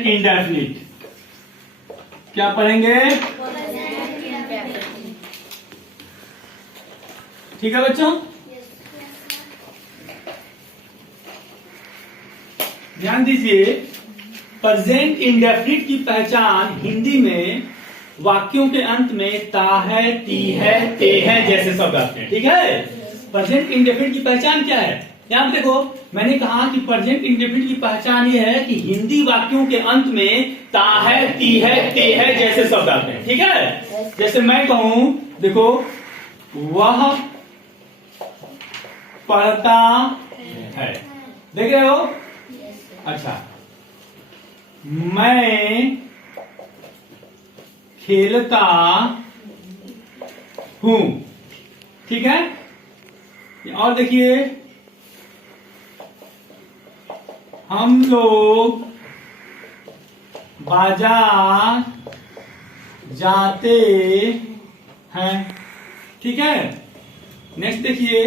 Present indefinite. क्या पढ़ेंगे? ठीक है बच्चों, ध्यान दीजिए। प्रेजेंट इंडेफिनिट की पहचान हिंदी में वाक्यों के अंत में ता है, ती है, ते है जैसे शब्द आते हैं। ठीक है, प्रेजेंट इंडेफिनिट की पहचान क्या है? यहां देखो, मैंने कहा कि प्रेजेंट इंडेफिनिट की पहचान ये है कि हिंदी वाक्यों के अंत में ता है, ती है, ते है जैसे शब्द आते हैं। ठीक है, जैसे मैं कहूं, देखो, वह पढ़ता है, देख रहे हो? अच्छा, मैं खेलता हूं। ठीक है, और देखिए, हम लोग बाजार जाते हैं। ठीक है, नेक्स्ट देखिए,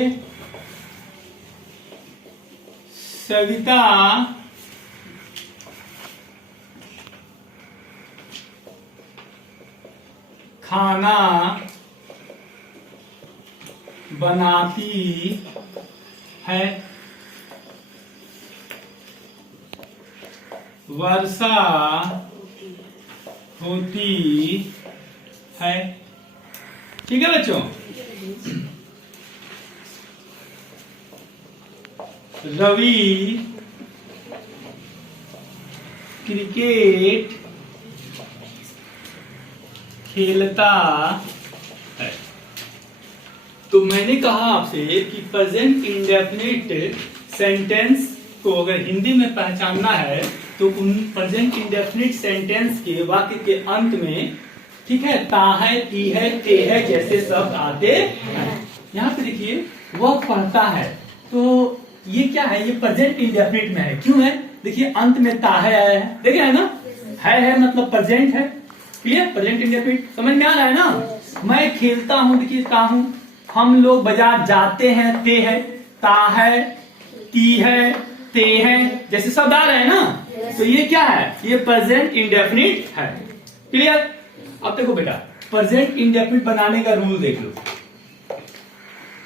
सविता खाना बनाती है। वर्षा होती है। ठीक है बच्चों, रवि क्रिकेट खेलता है। तो मैंने कहा आपसे कि प्रेजेंट इंडेफिनिट सेंटेंस को अगर हिंदी में पहचानना है तो उन प्रेजेंट इंडेफिनिट सेंटेंस के वाक्य के अंत में, ठीक है, ता है, ती है, ते है जैसे शब्द आते हैं। यहाँ पे देखिए, वह पढ़ता है, तो ये क्या है? ये प्रेजेंट इंडेफिनिट में है। क्यों है? देखिए, अंत में ता है आया है, देख रहे हैं ना? है मतलब प्रेजेंट है। क्लियर? प्रेजेंट इंडेफिनिट समझ में आ रहा है ना? मैं खेलता हूं, देखिए ता हूं। हम लोग बाजार जाते हैं, ते है। ता है, ती है, ते है जैसे शब्द आ रहे हैं ना? तो ये क्या है? ये प्रेजेंट इंडेफिनिट है। क्लियर? अब देखो बेटा, प्रेजेंट इंडेफिनिट बनाने का रूल देख लो।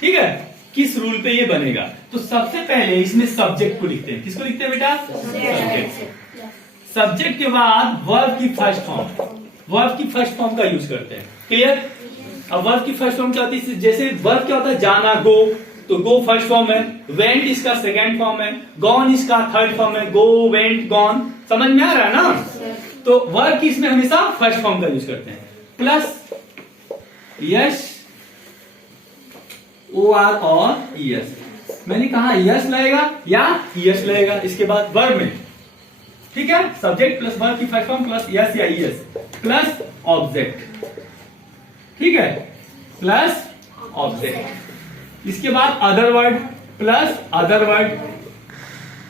ठीक है, किस रूल पे ये बनेगा? तो सबसे पहले इसमें सब्जेक्ट को लिखते हैं। किसको लिखते हैं बेटा? सब्जेक्ट। सब्जेक्ट के बाद वर्ब की फर्स्ट फॉर्म, वर्ब की फर्स्ट फॉर्म का यूज करते हैं। क्लियर? अब वर्ब की फर्स्ट फॉर्म क्या होती है? जैसे वर्ब क्या होता है? जाना, गो, तो गो फर्स्ट फॉर्म है, वेंट इसका सेकंड फॉर्म है, गॉन इसका थर्ड फॉर्म है। गो, वेंट, गॉन, समझ में आ रहा है ना? तो वर्ब की इसमें हमेशा फर्स्ट फॉर्म का यूज करते हैं। प्लस यस, ओ आर और यस। मैंने कहा यस लगेगा या यस लगेगा इसके बाद वर्ब में। ठीक है, सब्जेक्ट प्लस वर्ब की फर्स्ट फॉर्म प्लस यस या यस प्लस ऑब्जेक्ट। ठीक है, प्लस ऑब्जेक्ट। इसके बाद other word plus other word,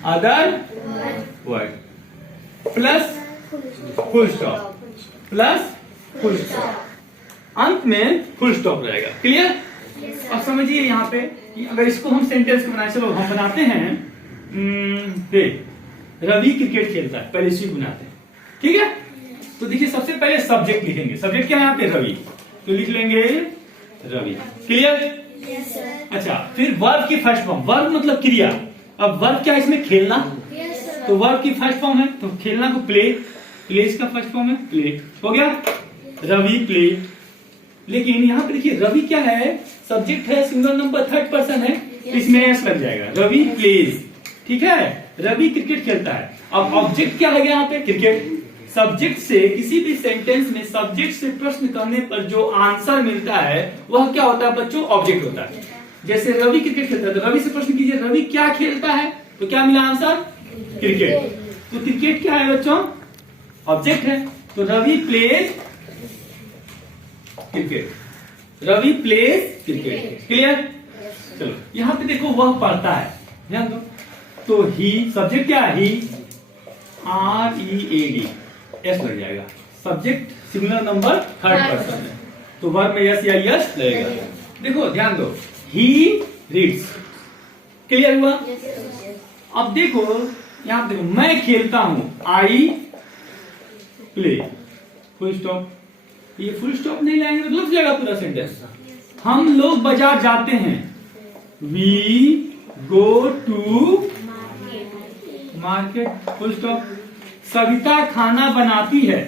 other word plus full stop, plus full stop, अंत में फुल स्टॉप रहेगा। क्लियर? अब समझिए यहाँ पे कि अगर इसको हम सेंटेंस को बनाए, चलो हम बनाते हैं। देख, रवि क्रिकेट खेलता है, पहले इसी बनाते हैं। ठीक है, तो देखिए, सबसे पहले सब्जेक्ट लिखेंगे। सब्जेक्ट क्या है यहाँ पे? रवि, तो लिख लेंगे रवि। क्लियर? Yes, अच्छा, फिर वर्ब की फर्स्ट फॉर्म, वर्ब मतलब क्रिया। अब वर्ब क्या है इसमें? खेलना। yes, तो वर्ब की फर्स्ट फॉर्म है, तो खेलना को प्ले, प्ले इसका फर्स्ट फॉर्म है, प्ले। हो गया, रवि प्ले। लेकिन यहाँ पे देखिए, रवि क्या है? सब्जेक्ट है, सिंगल नंबर, थर्ड पर्सन है, तो इसमें एस लग जाएगा, रवि प्लेज। ठीक है, रवि क्रिकेट खेलता है। अब ऑब्जेक्ट क्या लगे यहाँ पे? क्रिकेट। सब्जेक्ट से किसी भी सेंटेंस में सब्जेक्ट से प्रश्न करने पर जो आंसर मिलता है वह क्या होता है बच्चों? ऑब्जेक्ट होता है। जैसे रवि क्रिकेट खेलता है, तो रवि से प्रश्न कीजिए, रवि क्या खेलता है? तो क्या मिला आंसर? क्रिकेट। तो क्रिकेट क्या है बच्चों? ऑब्जेक्ट है। तो Ravi plays cricket, Ravi plays cricket. Clear? चलो, यहाँ पे देखो, वह पढ़ता है, ध्यान दो। तो ही, सब्जेक्ट क्या है? ही, READ, एस लग जाएगा। Subject singular number, third person है, तो वर्ब में यस या यस लगेगा। देखो ध्यान दो, ही रीड्स। क्लियर हुआ? अब देखो, यहाँ देखो, मैं खेलता हूं, I प्ले, फुल स्टॉप। ये फुल स्टॉप नहीं लाएंगे तो लग जाएगा पूरा सेंटेंस। हम लोग बाजार जाते हैं, we go to market, full stop. Savita खाना बनाती है,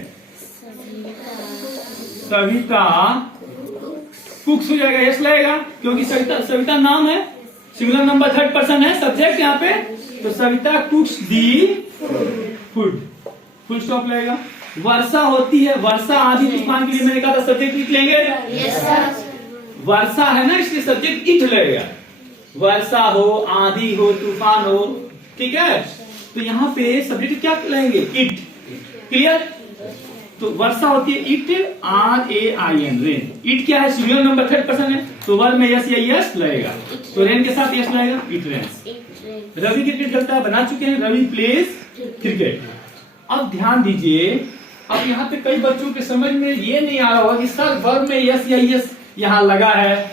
सविता कुक्स हो जाएगा, यस लगेगा क्योंकि सविता नाम है, सिंगुलर नंबर थर्ड पर्सन है, सब्जेक्ट यहाँ पे, तो सविता कुक्स दी फूड, फुल स्टॉप लगेगा। वर्षा होती है, वर्षा आंधी तूफान के लिए मैंने कहा था सब्जेक्ट इट लेंगे, वर्षा है ना इसलिए सब्जेक्ट इट लगेगा। वर्षा हो, आंधी हो, तूफान हो, ठीक है, तो यहाँ पे सब्जेक्ट क्या लेंगे, इट। क्लियर? तो वर्षा होती है, इट RAIN, रेन। इट क्या है, सिंगुलर नंबर थर्ड पर्सन है, तो वर्ब में यस या यस लगेगा, तो रेन के साथ यस लगेगा, इट रेन्स। रवि क्रिकेट खेलता है, बना चुके हैं, रवि प्लेज क्रिकेट। अब ध्यान दीजिए, अब यहाँ पे कई बच्चों के समझ में ये नहीं आ रहा होगा कि सर वर्ब में यस या यस यहाँ लगा है,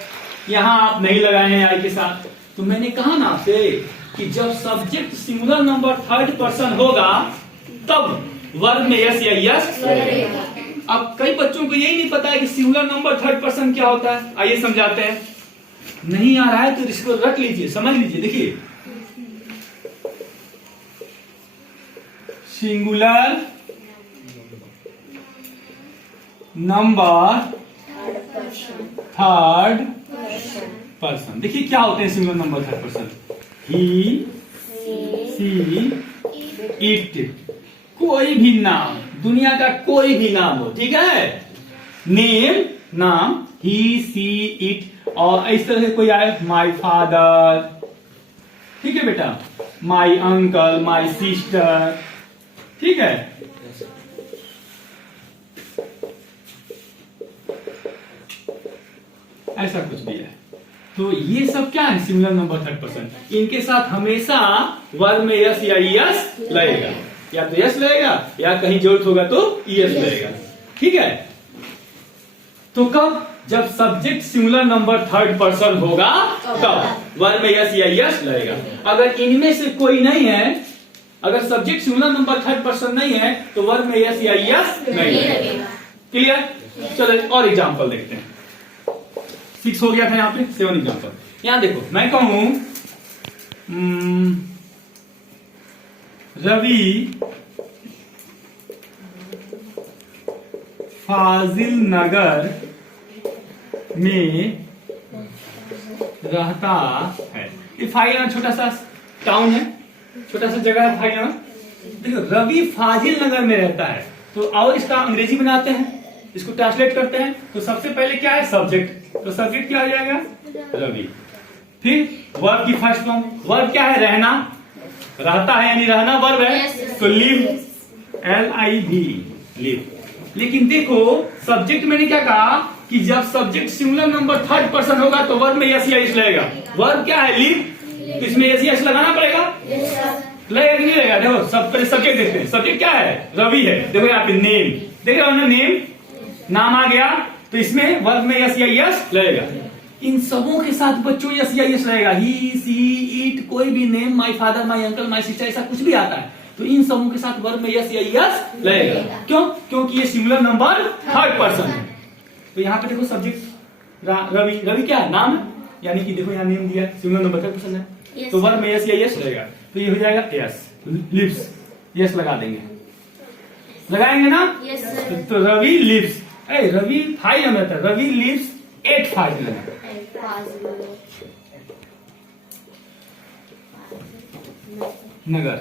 यहाँ आप नहीं लगाए हैं आई के साथ। तो मैंने कहा ना आपसे कि जब subject singular number third person होगा तब वर्ब में यस या यस लगेगा। अब कई बच्चों को यही नहीं पता है कि सिंगुलर नंबर थर्ड पर्सन क्या होता है, आइए समझाते हैं। नहीं आ रहा है तो इसको रख लीजिए, समझ लीजिए। देखिए, सिंगुलर नंबर थर्ड पर्सन, देखिए क्या होते हैं singular number third person, he, she, it, कोई भी नाम, दुनिया का कोई भी नाम हो, ठीक है, नेम नाम, ही, सी, इट, और इस तरह से कोई आए, माई फादर, ठीक है बेटा, माई अंकल, माई सिस्टर, ठीक है। ऐसा कुछ भी है, तो ये सब क्या है, सिंगुलर नंबर थर्ड पर्सन। इनके साथ हमेशा वर्ब में यस या यस लगेगा, या तो यस लगेगा या कहीं जरूरत होगा तो यस लगेगा, ठीक है। तो कब, जब subject singular number third person होगा तब वर्ब में यस या यस लगेगा। अगर इनमें से कोई नहीं है, अगर subject singular number third person नहीं है तो वर्ब में यस या यस नहीं लगेगा। क्लियर? चलो और एग्जांपल देखते हैं। 6 हो गया था, यहाँ पे 7 एग्जांपल। यहाँ देखो, मैं कहूं रवि फाजिल नगर में रहता है। ये फाजिल छोटा सा टाउन है, छोटा सा जगह है फाजिल। देखो, रवि फाजिल नगर में रहता है, तो और इसका अंग्रेजी बनाते हैं, इसको ट्रांसलेट करते हैं। तो सबसे पहले क्या है, सब्जेक्ट, तो सब्जेक्ट क्या आ जाएगा, रवि। फिर वर्ब की फर्स्ट फॉर्म, वर्ब क्या है, रहना, रहता है यानी रहना वर्ब है, तो लिव, LIV, लिव। लेकिन देखो, सब्जेक्ट मैंने क्या कहा कि जब subject singular number third person होगा तो वर्ब में यस या यस लगेगा। वर्ब क्या है, लिव, इसमें यस या यस लगाना पड़ेगा, लगेगा कि नहीं लगेगा। देखो, सब पहले सब्जेक्ट देखते हैं, सब्जेक्ट क्या है, रवि है। देखो यहाँ पे नेम, देख रहे हो ना, नेम, नाम आ गया, तो इसमें वर्ब में यस या यस लगेगा। इन सबों के साथ बच्चों यस या यस रहेगा, ही, सी, इट, कोई भी name, my father, my uncle, my sister, ऐसा कुछ भी आता है तो इन सबों के साथ वर्ब में यस या यस लगेगा। क्यों? क्योंकि ये सिंगुलर नंबर थर्ड पर्सन है। तो यहाँ पे देखो, सब्जेक्ट रवि, रवि क्या है, नाम, यानी कि देखो यहाँ नेम दिया, सिंगुलर नंबर थर्ड पर्सन है, तो वर्ब में यस या यस लगेगा। तो ये हो जाएगा यस, लिव्स, यस लगा देंगे, लगाएंगे ना, तो रवि लिव्स, रवि फाइल में रहता है, रवि लिव्स 8 फाइल नगर,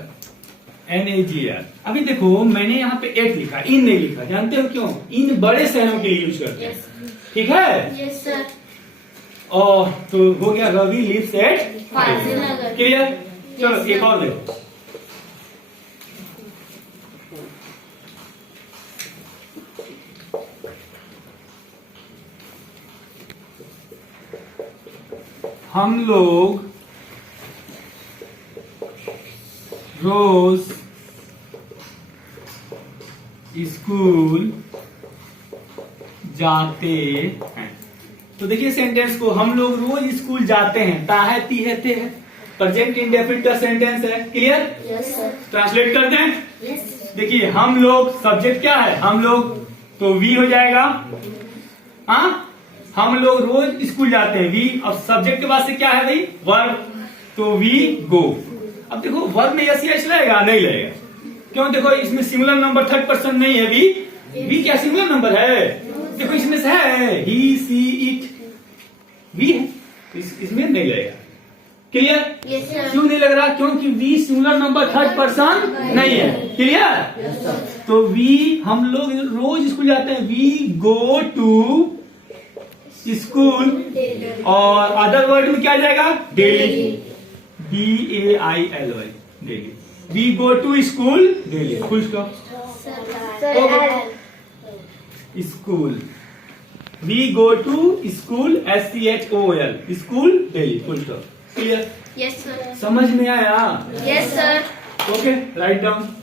NAGR। अभी देखो, मैंने यहाँ पे 8 लिखा, इन नहीं लिखा, जानते हो क्यों? इन बड़े शहरों के लिए यूज करते हैं, ठीक है। Yes sir. और तो हो गया Ravi lives at Fazil Nagar. Clear? चलो एक और देखो, हम लोग रोज स्कूल जाते हैं। तो देखिए सेंटेंस को, हम लोग रोज स्कूल जाते हैं, ता है, ती है, ते है, प्रेजेंट इंडेफिनिट का सेंटेंस है। क्लियर? Yes sir. ट्रांसलेट कर दें, यस। देखिए हम लोग, सब्जेक्ट क्या है हम लोग, तो वी हो जाएगा। हाँ, हम लोग रोज स्कूल जाते हैं, वी। अब सब्जेक्ट के बाद से क्या है भाई, वर्ब, तो वी गो। अब देखो वर्ब में यस यस लगेगा, नहीं लगेगा, क्यों? देखो इसमें सिंगुलर नंबर थर्ड पर्सन नहीं है, वी क्या सिंगुलर नंबर है? देखो इसमें से है ही सी इट, वी है, इसमें नहीं लगेगा। क्लियर? क्यों नहीं लग रहा? क्योंकि we singular number third person नहीं है। क्लियर? तो वी, हम लोग रोज स्कूल जाते हैं, वी गो टू स्कूल, और अदर वर्ड में क्या आ जाएगा, daily, DAILY, daily. We go to school daily, full stop. School, we go to school, SCHOOL, school daily, full stop. Clear? Yes sir. समझ में आया? Yes sir. Okay, write down.